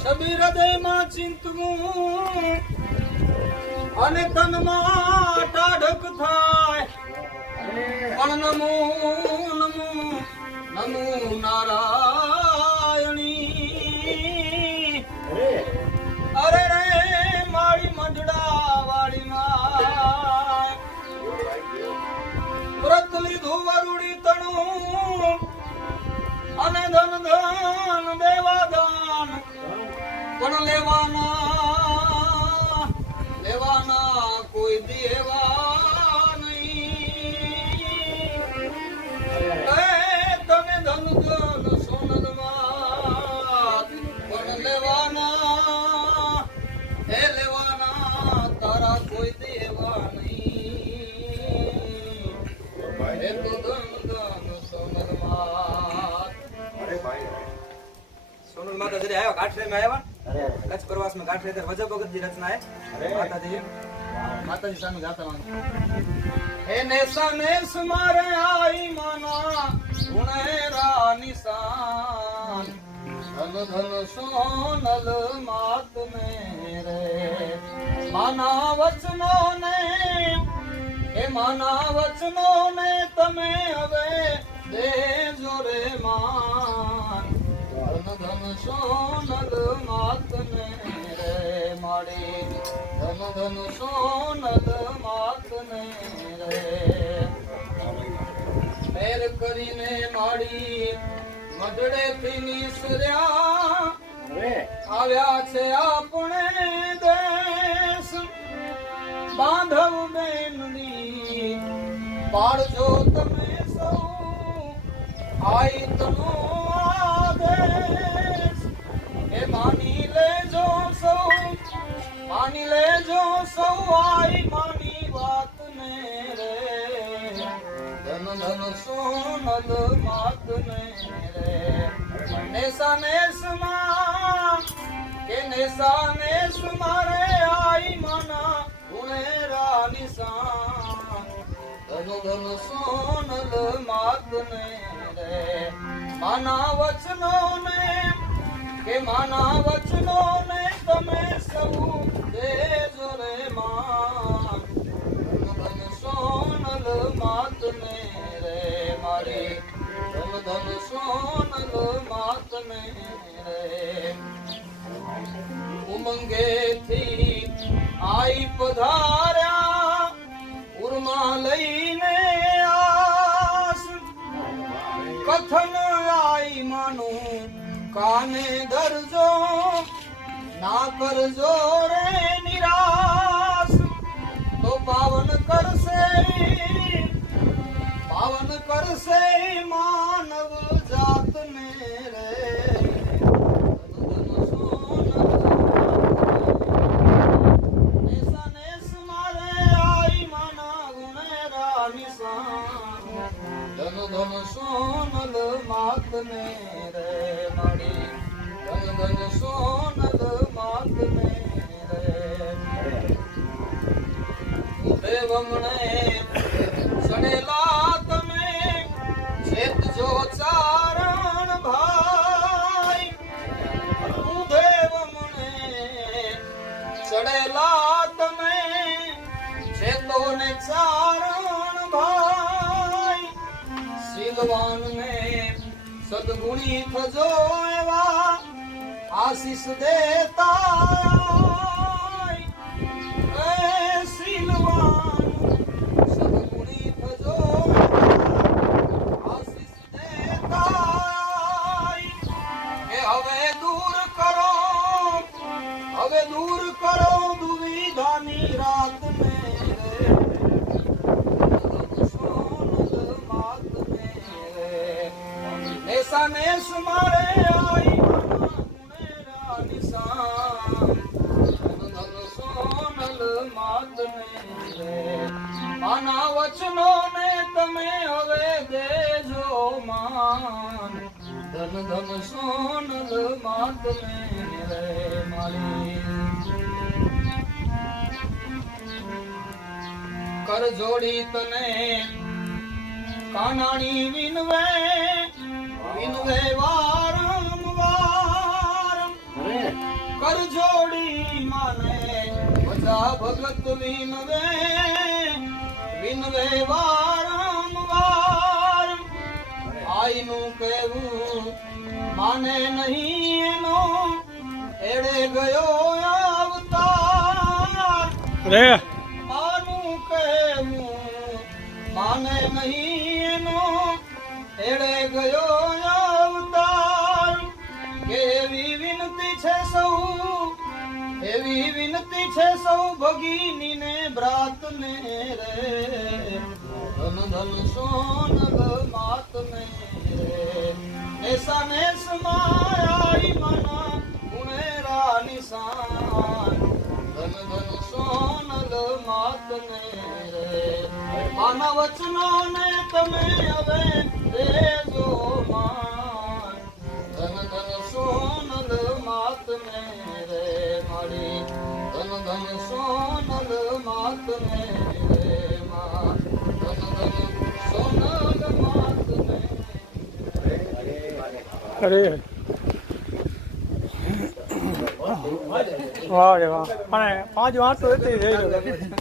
સબી હૃદયમાં ચિંતવું અને તનમાં ટાઢક થાય. પણ નમો નમો નમો નારાયણી. અરે રે માળી મંડળા વાળી વ્રત લીધું વરુડી તણું અને ધન ધન દેવા પણ લેવાના લેવાના કોઈ દેવા સોનલ માતા જરી આવ્યા. કાઠરે માં આવ્યા કચ્છ પ્રવાસમાં કાઠરે તે વજબ ભગત જી રચના હે. માતાજી. માતાજી સામે ગાતા વાંગ હે નેસા નેસ મારે આઈ માના ગુણેરા નિશાન. ધન ધન સોનલ માત મેરે. માના વચનો ને એ માના વચનો ને તમે સોનલ માતને રે માડી ધન ધન સોનલ માત ને રે મેર કરીને માડી મઢડે થી નીસર્યા આવ્યા છે આપણે દેશ. બાંધવ બેનની પાડજો તમે સૌ આઈ તનો આદેશ. માત ને રે નેસા નેસમાં કે નેસા નેસ મારે આઈ મના ગુણેરા નિશાન. ધન ધન સોનલ માત ને રે, માના વચનો ને કે માના વચનો ને તમે સૌ દેજો ઉમંગે થી આઈ પધાર્યા ઉર્મા લઈને આસ કથન આઈ માનું, કાને દરજો, ના કરજો રે નિરાશ. તો પાવન કરશે પાવન કરશે માનવ માત ને રે મળી ધન ધન સોનલ માત ને રે દેવમણે સણેલા તમે ચેત જો ચારણ ભાઈ દેવમણે ચડેલા તમે ચેતો ને ચારણ ભાઈ શીલવાન ને સદગુણી થજો એવા આશીષ દેતા માત ને માના વચનો ને તમે હવે દેજો માન. ધન ધન સોનલ માત રે મારી. કર જોડી તને કાનાણી વિનવે વિનવે વારંવાર. કર જોડી માને બધા ભગત વિનવે વિનવે વારંવાર. આઈનું કહેવું માને નહીં એનો. એડે ગયો અવતાર. રે. માનું કહેવું માને નહીં એનો. એડે ગયો એવી વિનંતી છે સૌ ભગીની ને બ્રાત ને રે. ધન ધન સોન માત ને રે. એસા ને માયાઈ મના ઉણેરા નિશાન. ધન ધન સોન માત ને રે. માના વચનો ને તમે હવે દેજો અરે. વાહ વાહ. અને પાંચ વાંચો હતી જઈ રહ્યો